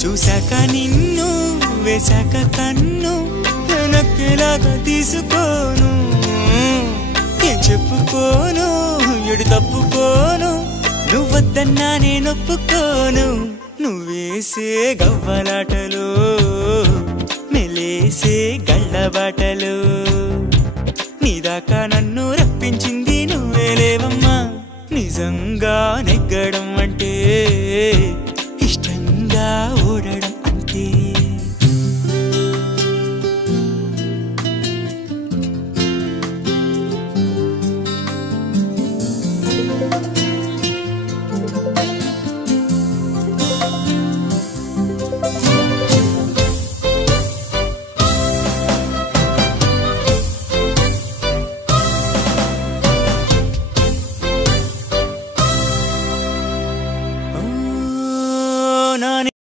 చూశాక నిన్ను వేశాక కన్ను నక్కేలాగా తీసుకోను ఏం చెప్పుకోను ఎడు తప్పుకోను నువ్వొద్దన్నా నేనొప్పుకోను నువ్వేసే గవ్వలాటలు మెలేసే గళ్ళబాటలు నీదాకా నన్ను రప్పించింది నువ్వేలేవమ్మా నిజంగా నెగ్గడం అంటే ఇష్టంగా ఓడడం అంతే